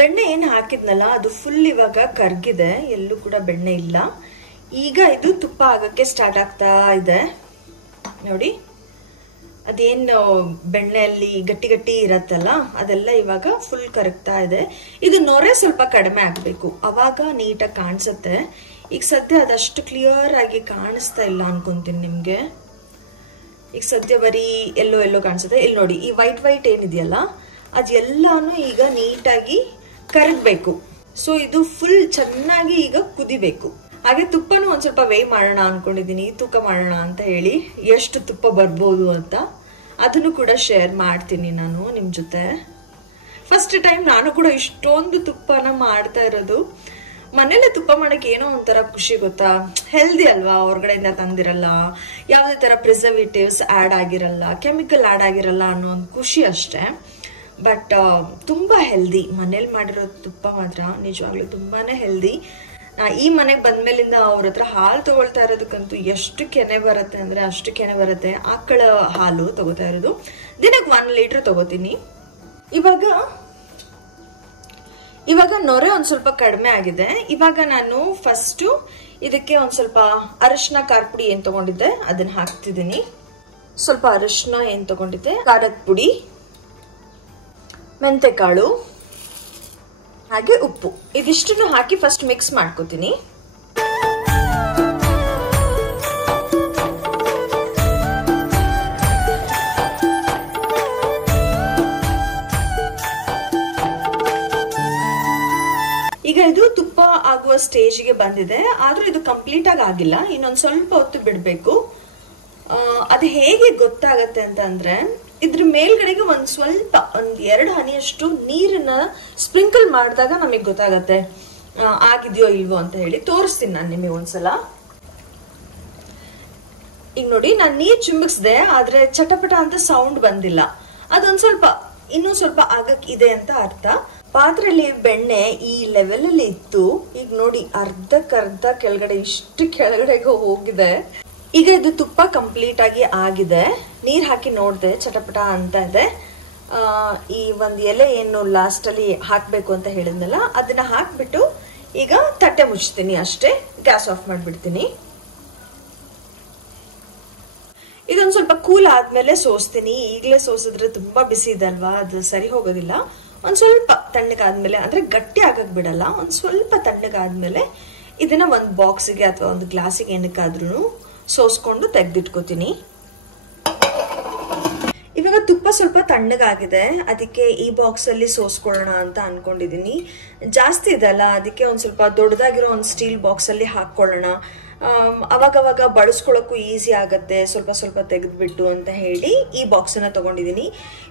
ಬೆಣ್ಣೆ ಏನ್ ಹಾಕಿದ್ನಲ್ಲ ಅದು ಫುಲ್ ಇವಾಗ ಕರ್ಗಿದೆ, ಎಲ್ಲೂ ಕೂಡ ಬೆಣ್ಣೆ ಇಲ್ಲ. ಈಗ ಇದು ತುಪ್ಪ ಆಗಕ್ಕೆ ಸ್ಟಾರ್ಟ್ ಆಗ್ತಾ ಇದೆ. ನೋಡಿ, ಅದೇನು ಬೆಣ್ಣೆಯಲ್ಲಿ ಗಟ್ಟಿ ಇರತ್ತಲ್ಲ ಅದೆಲ್ಲ ಇವಾಗ ಫುಲ್ ಕರಗ್ತಾ ಇದೆ. ಇದು ನೊರೆ ಸ್ವಲ್ಪ ಕಡಿಮೆ ಆಗ್ಬೇಕು, ಅವಾಗ ನೀಟಾಗಿ ಕಾಣಿಸುತ್ತೆ. ಈಗ ಸದ್ಯ ಅದಷ್ಟು ಕ್ಲಿಯರ್ ಆಗಿ ಕಾಣಿಸ್ತಾ ಇಲ್ಲ ಅನ್ಕೊಂತೀನಿ ನಿಮ್ಗೆ. ಈಗ ಸದ್ಯ ಬರೀ ಎಲ್ಲೋ ಕಾಣಿಸುತ್ತೆ. ಇಲ್ಲಿ ನೋಡಿ, ಈ ವೈಟ್ ಏನಿದೆಯಲ್ಲ ಅದೆಲ್ಲಾನು ಈಗ ನೀಟಾಗಿ ಕರಗಬೇಕು. ಸೊ ಇದು ಫುಲ್ ಚೆನ್ನಾಗಿ ಈಗ ಕುದಿಬೇಕು. ಹಾಗೆ ತುಪ್ಪನೂ ಒಂದ್ ಸ್ವಲ್ಪ ವೇ ಮಾಡೋಣ ಅನ್ಕೊಂಡಿದೀನಿ, ತೂಕ ಮಾಡೋಣ ಅಂತ ಹೇಳಿ, ಎಷ್ಟು ತುಪ್ಪ ಬರ್ಬೋದು ಅಂತ. ಅದನ್ನು ಕೂಡ ಶೇರ್ ಮಾಡ್ತೀನಿ ನಾನು ನಿಮ್ ಜೊತೆ. ಫಸ್ಟ್ ಟೈಮ್ ನಾನು ಕೂಡ ಇಷ್ಟೊಂದು ತುಪ್ಪನ ಮಾಡ್ತಾ ಇರೋದು. ಮನೇಲೆ ತುಪ್ಪ ಮಾಡಕ್ಕೆ ಏನೋ ಒಂಥರ ಖುಷಿ ಗೊತ್ತಾ. ಹೆಲ್ದಿ ಅಲ್ವಾ, ಹೊರಗಡೆಯಿಂದ ತಂದಿರಲ್ಲ, ಯಾವುದೇ ತರ ಪ್ರಿಸರ್ವೇಟಿವ್ಸ್ ಆಡ್ ಆಗಿರಲ್ಲ, ಕೆಮಿಕಲ್ ಆಡ್ ಆಗಿರಲ್ಲ ಅನ್ನೋ ಒಂದು ಖುಷಿ ಅಷ್ಟೇ. ಬಟ್ ತುಂಬಾ ಹೆಲ್ದಿ. ಮನೇಲಿ ಮಾಡಿರೋ ತುಪ್ಪ ಮಾತ್ರ ನಿಜವಾಗ್ಲೂ ತುಂಬಾನೇ ಹೆಲ್ದಿ. ಈ ಮನೆಗೆ ಬಂದ್ಮೇಲಿಂದ ಅವ್ರ ಹತ್ರ ಹಾಲು ತಗೊಳ್ತಾ ಇರೋದಕ್ಕಂತೂ ಎಷ್ಟು ಕೆನೆ ಬರುತ್ತೆ ಅಂದ್ರೆ ಅಷ್ಟು ಕೆನೆ ಬರುತ್ತೆ. ಆಕಳ ಹಾಲು ತಗೋತಾ ಇರೋದು, ದಿನಕ್ಕೆ 1 ಲೀಟರ್ ತಗೋತೀನಿ. ಇವಾಗ ನೊರೆ ಒಂದ್ ಸ್ವಲ್ಪ ಕಡಿಮೆ ಆಗಿದೆ. ಇವಾಗ ನಾನು ಫಸ್ಟ್ ಇದಕ್ಕೆ ಒಂದ್ ಸ್ವಲ್ಪ ಅರಿಶಿನ ಖಾರ ಪುಡಿ ಏನ್ ತಗೊಂಡಿದ್ದೆ ಅದನ್ನ ಹಾಕ್ತಿದ್ದೀನಿ. ಸ್ವಲ್ಪ ಅರಿಶಿನ ಏನ್ ತಗೊಂಡಿದ್ದೆ, ಖಾರದ ಪುಡಿ, ಮೆಂತೆಕಾಳು, ಹಾಗೆ ಉಪ್ಪು, ಇದಿಷ್ಟನ್ನು ಹಾಕಿ ಫಸ್ಟ್ ಮಿಕ್ಸ್ ಮಾಡ್ಕೋತೀನಿ. ಈಗ ಇದು ತುಪ್ಪ ಆಗುವ ಸ್ಟೇಜ್ಗೆ ಬಂದಿದೆ, ಆದ್ರೂ ಇದು ಕಂಪ್ಲೀಟ್ ಆಗಿ ಆಗಿಲ್ಲ. ಇನ್ನೊಂದ್ ಸ್ವಲ್ಪ ಹೊತ್ತು ಬಿಡ್ಬೇಕು. ಅದು ಹೇಗೆ ಗೊತ್ತಾಗತ್ತೆ ಅಂತ ಅಂದ್ರೆ, ಇದ್ರ ಮೇಲ್ಗಡೆಗೆ ಒಂದ್ 2 ಹನಿಯಷ್ಟು ನೀರನ್ನ ಸ್ಪ್ರಿಂಕಲ್ ಮಾಡಿದಾಗ ನಮಗ್ ಗೊತ್ತಾಗತ್ತೆ ಆಗಿದೆಯೋ ಇಲ್ವೋ ಅಂತ ಹೇಳಿ. ತೋರಿಸ್ತೀನಿ ನಾನು ನಿಮಗೆ ಒಂದ್ಸಲ. ಈಗ ನೋಡಿ, ನಾನು ನೀರ್ ಚಿಮ್ಮಿಕ್ಸ್ದೆ, ಆದ್ರೆ ಚಟಪಟ ಅಂತ ಸೌಂಡ್ ಬಂದಿಲ್ಲ. ಅದೊಂದ್ ಸ್ವಲ್ಪ ಇನ್ನೂ ಸ್ವಲ್ಪ ಆಗಕ್ ಇದೆ ಅಂತ ಅರ್ಥ. ಪಾತ್ರೆಯಲ್ಲಿ ಬೆಣ್ಣೆ ಈ ಲೆವೆಲ್ ಅಲ್ಲಿ ಇತ್ತು. ಈಗ ನೋಡಿ, ಅರ್ಧಕ್ಕರ್ಧ ಕೆಳಗಡೆ, ಇಷ್ಟು ಕೆಳಗಡೆಗೆ ಹೋಗಿದೆ. ಈಗ ಇದು ತುಪ್ಪ ಕಂಪ್ಲೀಟ್ ಆಗಿ ಆಗಿದೆ. ನೀರ್ ಹಾಕಿ ನೋಡ್ದೆ, ಚಟಪಟ ಅಂತ ಇದೆ. ಈ ಒಂದ್ ಎಲೆ ಏನು ಲಾಸ್ಟ್ ಅಲ್ಲಿ ಹಾಕ್ಬೇಕು ಅಂತ ಹೇಳಿದ್ನಲ್ಲ ಅದನ್ನ ಹಾಕ್ಬಿಟ್ಟು ಈಗ ತಟ್ಟೆ ಮುಚ್ತೀನಿ ಅಷ್ಟೇ, ಗ್ಯಾಸ್ ಆಫ್ ಮಾಡಿಬಿಡ್ತೀನಿ. ಇದೊಂದು ಸ್ವಲ್ಪ ಕೂಲ್ ಆದ್ಮೇಲೆ ಸೋಸ್ತೀನಿ. ಈಗಲೇ ಸೋಸಿದ್ರೆ ತುಂಬಾ ಬಿಸಿ ಇದೆ ಅಲ್ವಾ, ಅದು ಸರಿ ಹೋಗೋದಿಲ್ಲ. ಒಂದ್ ಸ್ವಲ್ಪ ತಣ್ಣಗಾದ್ಮೇಲೆ, ಅಂದ್ರೆ ಗಟ್ಟಿ ಆಗಕ್ ಬಿಡಲ್ಲ, ಒಂದ್ ಸ್ವಲ್ಪ ತಣ್ಣಗಾದ್ಮೇಲೆ ಇದನ್ನ ಒಂದು ಬಾಕ್ಸಿಗೆ ಅಥವಾ ಒಂದು ಗ್ಲಾಸಿಗೆ ಏನಕ್ಕಾದ್ರೂ ಸೋಸ್ಕೊಂಡು ತೆಗೆದಿಟ್ಕೋತೀನಿ. ಇವಾಗ ತುಪ್ಪ ಸ್ವಲ್ಪ ತಣ್ಣಗಾಗಿದೆ, ಅದಕ್ಕೆ ಈ ಬಾಕ್ಸ್ ಅಲ್ಲಿ ಸೋಸ್ಕೊಳ್ಳೋಣ ಅಂತ ಅನ್ಕೊಂಡಿದೀನಿ. ಜಾಸ್ತಿ ಇದಲ್ಲ, ಅದಕ್ಕೆ ಒಂದ್ ಸ್ವಲ್ಪ ದೊಡ್ಡದಾಗಿರೋ ಒಂದು ಸ್ಟೀಲ್ ಬಾಕ್ಸ್ ಅಲ್ಲಿ ಹಾಕೊಳ್ಳೋಣ. ಅವಾಗವಾಗ ಬಳಸ್ಕೊಳ್ಳೋಕ್ಕೂ ಈಸಿ ಆಗತ್ತೆ, ಸ್ವಲ್ಪ ಸ್ವಲ್ಪ ತೆಗೆದ್ಬಿಟ್ಟು ಅಂತ ಹೇಳಿ ಈ ಬಾಕ್ಸ್ ಅನ್ನ ತಗೊಂಡಿದೀನಿ.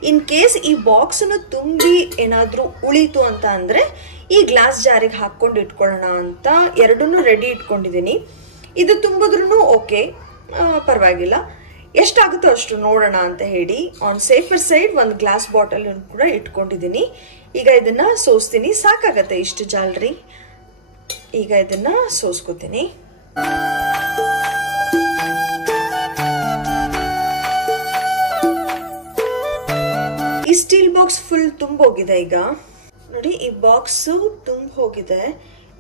ಇನ್ ಕೇಸ್ ಈ ಬಾಕ್ಸ್ ಅನ್ನು ತುಂಬಿ ಏನಾದ್ರೂ ಉಳಿತು ಅಂತ ಅಂದ್ರೆ ಈ ಗ್ಲಾಸ್ ಜಾರಿಗೆ ಹಾಕೊಂಡು ಇಟ್ಕೊಳ್ಳೋಣ ಅಂತ ಎರಡನ್ನೂ ರೆಡಿ ಇಟ್ಕೊಂಡಿದೀನಿ. ಇದು ತುಂಬಿದ್ರೂ ಓಕೆ, ಪರವಾಗಿಲ್ಲ. ಎಷ್ಟಾಗುತ್ತೋ ಅಷ್ಟು ನೋಡೋಣ ಅಂತ ಹೇಳಿ ಆನ್ ಸೇಫರ್ ಸೈಡ್ ಒಂದು ಗ್ಲಾಸ್ ಬಾಟಲ್ ಕೂಡ ಇಟ್ಕೊಂಡಿದ್ದೀನಿ. ಈಗ ಇದನ್ನ ಸೋಸ್ತೀನಿ. ಸಾಕಾಗತ್ತೆ ಇಷ್ಟು ಜಾಲರಿ. ಈಗ ಇದನ್ನ ಸೋಸ್ಕೋತೀನಿ. ಈ ಸ್ಟೀಲ್ ಬಾಕ್ಸ್ ಫುಲ್ ತುಂಬೋಗಿದೆ. ಈಗ ನೋಡಿ, ಈ ಬಾಕ್ಸ್ ತುಂಬ ಹೋಗಿದೆ.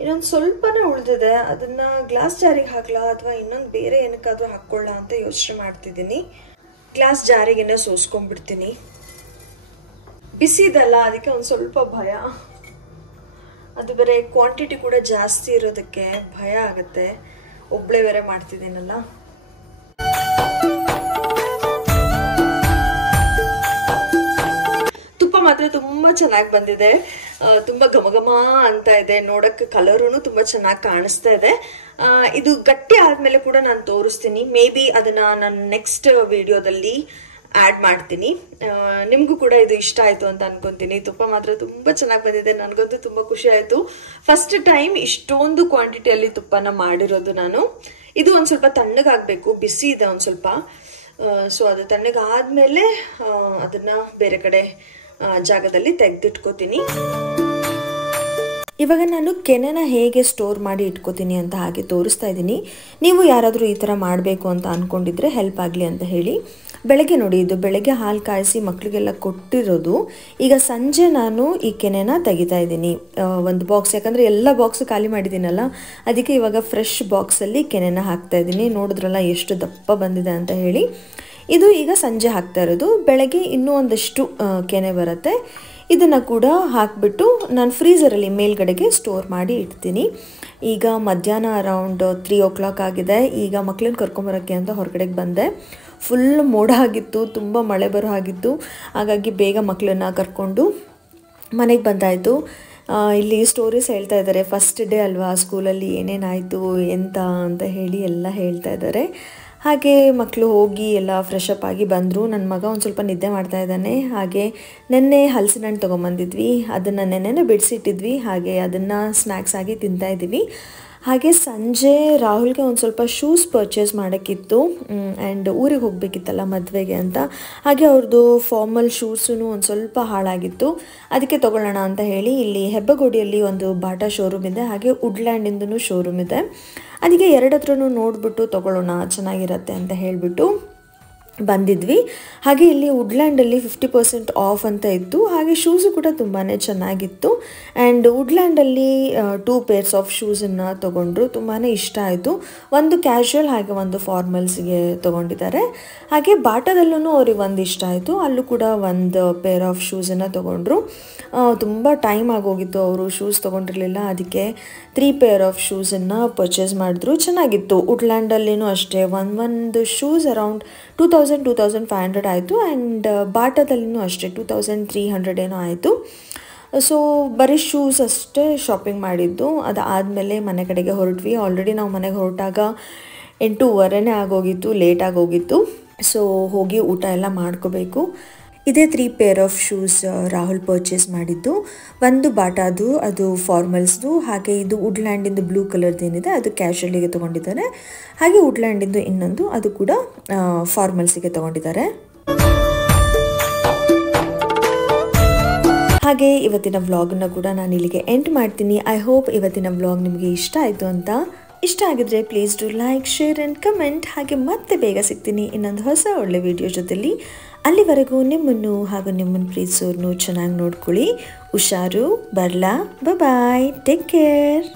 ಇನ್ನೊಂದು ಸ್ವಲ್ಪನೇ ಉಳಿದಿದೆ. ಅದನ್ನ ಗ್ಲಾಸ್ ಜಾರಿಗೆ ಹಾಕ್ಲಾ ಅಥವಾ ಇನ್ನೊಂದು ಬೇರೆ ಏನಕ್ಕಾದ್ರೂ ಹಾಕೊಳ್ಳ ಅಂತ ಯೋಚನೆ ಮಾಡ್ತಿದ್ದೀನಿ. ಗ್ಲಾಸ್ ಜಾರಿಗೆನೆ ಸೋಸ್ಕೊಂಡ್ಬಿಡ್ತೀನಿ. ಬಿಸಿ ಇದಲ್ಲ, ಅದಕ್ಕೆ ಒಂದು ಸ್ವಲ್ಪ ಭಯ. ಅದು ಬೇರೆ ಕ್ವಾಂಟಿಟಿ ಕೂಡ ಜಾಸ್ತಿ ಇರೋದಕ್ಕೆ ಭಯ ಆಗತ್ತೆ. ಒಬ್ಳೆ ಬೇರೆ ಮಾಡ್ತಿದ್ದೀನಲ್ಲ. ಮಾತ್ರ ತುಂಬಾ ಚೆನ್ನಾಗಿ ಬಂದಿದೆ. ತುಂಬಾ ಘಮಘಮ ಅಂತ ಇದೆ. ನೋಡಕ್ಕೆ ಕಲರೂ ತುಂಬಾ ಚೆನ್ನಾಗಿ ಕಾಣಿಸ್ತಾ ಇದೆ. ಇದು ಗಟ್ಟಿ ಆದ್ಮೇಲೆ ಕೂಡ ನಾನು ತೋರಿಸ್ತೀನಿ. ಮೇ ಬಿ ಅದನ್ನ ನಾನು ನೆಕ್ಸ್ಟ್ ವಿಡಿಯೋದಲ್ಲಿ ಆಡ್ ಮಾಡ್ತೀನಿ. ನಿಮ್ಗೂ ಕೂಡ ಇದು ಇಷ್ಟ ಆಯ್ತು ಅಂತ ಅನ್ಕೊಂತೀನಿ. ತುಪ್ಪ ಮಾತ್ರ ತುಂಬಾ ಚೆನ್ನಾಗಿ ಬಂದಿದೆ. ನನಗಂತೂ ತುಂಬಾ ಖುಷಿ ಆಯ್ತು. ಫಸ್ಟ್ ಟೈಮ್ ಇಷ್ಟೊಂದು ಕ್ವಾಂಟಿಟಿಯಲ್ಲಿ ತುಪ್ಪನ ಮಾಡಿರೋದು ನಾನು. ಇದು ಒಂದ್ ಸ್ವಲ್ಪ ತಣ್ಣಗಾಗ್ಬೇಕು, ಬಿಸಿ ಇದೆ ಒಂದ್ ಸ್ವಲ್ಪ. ಸೊ ಅದು ತಣ್ಣಗಾದ್ಮೇಲೆ ಅದನ್ನ ಬೇರೆ ಕಡೆ ಜಾಗದಲ್ಲಿ ತೆಗೆದಿಟ್ಕೋತೀನಿ. ಇವಾಗ ನಾನು ಕೆನೆನ ಹೇಗೆ ಸ್ಟೋರ್ ಮಾಡಿ ಇಟ್ಕೋತೀನಿ ಅಂತ ಹಾಗೆ ತೋರಿಸ್ತಾ ಇದ್ದೀನಿ. ನೀವು ಯಾರಾದರೂ ಈ ಥರ ಮಾಡಬೇಕು ಅಂತ ಅಂದ್ಕೊಂಡಿದ್ರೆ ಹೆಲ್ಪ್ ಆಗಲಿ ಅಂತ ಹೇಳಿ. ಬೆಳಗ್ಗೆ ನೋಡಿ, ಇದು ಬೆಳಗ್ಗೆ ಹಾಲು ಕಾಯಿಸಿ ಮಕ್ಕಳಿಗೆಲ್ಲ ಕೊಟ್ಟಿರೋದು. ಈಗ ಸಂಜೆ ನಾನು ಈ ಕೆನೆನ ತೆಗಿತಾ ಇದ್ದೀನಿ ಒಂದು ಬಾಕ್ಸ್, ಯಾಕಂದರೆ ಎಲ್ಲ ಬಾಕ್ಸ್ ಖಾಲಿ ಮಾಡಿದ್ದೀನಲ್ಲ, ಅದಕ್ಕೆ ಇವಾಗ ಫ್ರೆಶ್ ಬಾಕ್ಸಲ್ಲಿ ಕೆನೆನ ಹಾಕ್ತಾ ಇದ್ದೀನಿ. ನೋಡಿದ್ರಲ್ಲ ಎಷ್ಟು ದಪ್ಪ ಬಂದಿದೆ ಅಂತ ಹೇಳಿ. ಇದು ಈಗ ಸಂಜೆ ಹಾಕ್ತಾ ಇರೋದು. ಬೆಳಗ್ಗೆ ಇನ್ನೂ ಒಂದಷ್ಟು ಕೆನೆ ಬರುತ್ತೆ. ಇದನ್ನು ಕೂಡ ಹಾಕಿಬಿಟ್ಟು ನಾನು ಫ್ರೀಝರಲ್ಲಿ ಮೇಲ್ಗಡೆಗೆ ಸ್ಟೋರ್ ಮಾಡಿ ಇಡ್ತೀನಿ. ಈಗ ಮಧ್ಯಾಹ್ನ ಅರೌಂಡ್ 3 o'clock ಆಗಿದೆ. ಈಗ ಮಕ್ಕಳನ್ನ ಕರ್ಕೊಂಬರೋಕ್ಕೆ ಅಂತ ಹೊರಗಡೆಗೆ ಬಂದೆ. ಫುಲ್ ಮೋಡ ಆಗಿತ್ತು, ತುಂಬ ಮಳೆ ಬರೋ ಆಗಿತ್ತು. ಹಾಗಾಗಿ ಬೇಗ ಮಕ್ಕಳನ್ನ ಕರ್ಕೊಂಡು ಮನೆಗೆ ಬಂದಾಯಿತು. ಇಲ್ಲಿ ಸ್ಟೋರೀಸ್ ಹೇಳ್ತಾ ಇದ್ದಾರೆ. ಫಸ್ಟ್ ಡೇ ಅಲ್ವಾ, ಸ್ಕೂಲಲ್ಲಿ ಏನೇನಾಯಿತು ಎಂತ ಅಂತ ಹೇಳಿ ಎಲ್ಲ ಹೇಳ್ತಾ ಇದ್ದಾರೆ. ಹಾಗೆ ಮಕ್ಕಳು ಹೋಗಿ ಎಲ್ಲ ಫ್ರೆಶ್ ಅಪ್ ಆಗಿ ಬಂದರು. ನನ್ನ ಮಗ ಒಂದು ಸ್ವಲ್ಪ ನಿದ್ದೆ ಮಾಡ್ತಾ ಇದ್ದಾನೆ. ಹಾಗೆ ನೆನ್ನೆ ಹಲಸಿನ ಹಣ್ಣು ತೊಗೊಂಬಂದಿದ್ವಿ, ಅದನ್ನು ನೆನ್ನೆನೇ ಬಿಡಿಸಿಟ್ಟಿದ್ವಿ. ಹಾಗೆ ಅದನ್ನು ಸ್ನ್ಯಾಕ್ಸ್ ಆಗಿ ತಿಂತಾಯಿದ್ದೀವಿ. ಹಾಗೆ ಸಂಜೆ ರಾಹುಲ್ಗೆ ಒಂದು ಸ್ವಲ್ಪ ಶೂಸ್ ಪರ್ಚೇಸ್ ಮಾಡೋಕ್ಕಿತ್ತು. ಆ್ಯಂಡ್ ಊರಿಗೆ ಹೋಗಬೇಕಿತ್ತಲ್ಲ ಮದುವೆಗೆ ಅಂತ. ಹಾಗೆ ಅವ್ರದ್ದು ಫಾರ್ಮಲ್ ಶೂಸೂ ಒಂದು ಸ್ವಲ್ಪ ಹಾಳಾಗಿತ್ತು. ಅದಕ್ಕೆ ತೊಗೊಳ್ಳೋಣ ಅಂತ ಹೇಳಿ ಇಲ್ಲಿ ಹೆಬ್ಬಗೋಡಿಯಲ್ಲಿ ಒಂದು ಬಾಟಾ ಶೋರೂಮ್ ಇದೆ, ಹಾಗೆ ವುಡ್ಲ್ಯಾಂಡಿಂದೂ ಶೋರೂಮ್ ಇದೆ. ಅದಕ್ಕೆ ಎರಡತ್ರನೂ ನೋಡಿಬಿಟ್ಟು ತೊಗೊಳ್ಳೋಣ, ಚೆನ್ನಾಗಿರುತ್ತೆ ಅಂತ ಹೇಳಿಬಿಟ್ಟು ಬಂದಿದ್ವಿ. ಹಾಗೆ ಇಲ್ಲಿ ವುಡ್ಲ್ಯಾಂಡಲ್ಲಿ 50% ಆಫ್ ಅಂತ ಇತ್ತು. ಹಾಗೆ ಶೂಸು ಕೂಡ ತುಂಬಾ ಚೆನ್ನಾಗಿತ್ತು. ಆ್ಯಂಡ್ ವುಡ್ಲ್ಯಾಂಡಲ್ಲಿ 2 pairs ಆಫ್ ಶೂಸನ್ನು ತೊಗೊಂಡ್ರು. ತುಂಬಾ ಇಷ್ಟ ಆಯಿತು. ಒಂದು ಕ್ಯಾಶುವಲ್ ಹಾಗೆ ಒಂದು ಫಾರ್ಮಲ್ಸ್ಗೆ ತೊಗೊಂಡಿದ್ದಾರೆ. ಹಾಗೆ ಬಾಟಾದಲ್ಲೂ ಅವ್ರಿಗೆ ಒಂದು ಇಷ್ಟ ಆಯಿತು. ಅಲ್ಲೂ ಕೂಡ ಒಂದು ಪೇರ್ ಆಫ್ ಶೂಸನ್ನು ತೊಗೊಂಡ್ರು. ತುಂಬ ಟೈಮ್ ಆಗೋಗಿತ್ತು, ಅವರು ಶೂಸ್ ತೊಗೊಂಡಿರಲಿಲ್ಲ. ಅದಕ್ಕೆ 3 pair ಆಫ್ ಶೂಸನ್ನು ಪರ್ಚೇಸ್ ಮಾಡಿದ್ರು. ಚೆನ್ನಾಗಿತ್ತು. ವುಡ್ಲ್ಯಾಂಡಲ್ಲಿನೂ ಅಷ್ಟೇ ಒಂದು ಶೂಸ್ ಅರೌಂಡ್ 2500 ಆಯಿತು. ಆ್ಯಂಡ್ ಬಾಟಾದಲ್ಲಿನೂ ಅಷ್ಟೇ 2300 ಏನೋ ಆಯಿತು. ಸೊ ಬರೀ ಶೂಸ್ ಅಷ್ಟೇ ಶಾಪಿಂಗ್ ಮಾಡಿದ್ದು. ಅದಾದಮೇಲೆ ಮನೆ ಕಡೆಗೆ ಹೊರಟ್ವಿ. ಆಲ್ರೆಡಿ ನಾವು ಮನೆಗೆ ಹೊರಟಾಗ 8:15 ಆಗೋಗಿತ್ತು, ಲೇಟ್ ಆಗೋಗಿತ್ತು. ಸೊ ಹೋಗಿ ಊಟ ಎಲ್ಲ ಮಾಡ್ಕೋಬೇಕು. ಇದೇ 3 pair of shoes Rahul purchase ಮಾಡಿದ್ದು. ಒಂದು ಬಾಟಾದು, ಅದು ಫಾರ್ಮಲ್ಸ್ದು. ಹಾಗೆ ಇದು ವುಡ್ಲ್ಯಾಂಡಿಂದು ಬ್ಲೂ ಕಲರ್ದು ಏನಿದೆ ಅದು ಕ್ಯಾಶುವಲಿಗೆ ತೊಗೊಂಡಿದ್ದಾರೆ. ಹಾಗೆ ವುಡ್ಲ್ಯಾಂಡಿಂದು ಇನ್ನೊಂದು, ಅದು ಕೂಡ ಫಾರ್ಮಲ್ಸಿಗೆ ತೊಗೊಂಡಿದ್ದಾರೆ. ಹಾಗೆ ಇವತ್ತಿನ ವ್ಲಾಗನ್ನು ಕೂಡ ನಾನು ಇಲ್ಲಿಗೆ ಎಂಡ್ ಮಾಡ್ತೀನಿ. ಐ ಹೋಪ್ ಇವತ್ತಿನ ವ್ಲಾಗ್ ನಿಮಗೆ ಇಷ್ಟ ಆಯಿತು ಅಂತ. ಇಷ್ಟ ಆಗಿದ್ರೆ please do like, share and comment. ಹಾಗೆ ಮತ್ತೆ ಬೇಗ ಸಿಗ್ತೀನಿ ಇನ್ನೊಂದು ಹೊಸ ಒಳ್ಳೆ ವಿಡಿಯೋ ಜೊತೆಲಿ. ಅಲ್ಲಿವರೆಗೂ ನಿಮ್ಮನ್ನು ಹಾಗೂ ನಿಮ್ಮನ್ನು ಪ್ರೀತಿಸೋರ್ನು ಚೆನ್ನಾಗಿ ನೋಡ್ಕೊಳ್ಳಿ. ಹುಷಾರು, ಬರ್ಲಾ, ಬಾಯ್, ಟೇಕ್ ಕೇರ್.